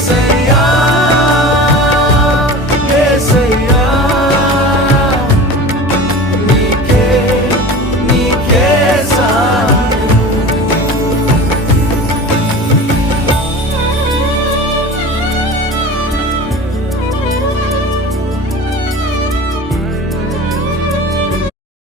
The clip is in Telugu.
say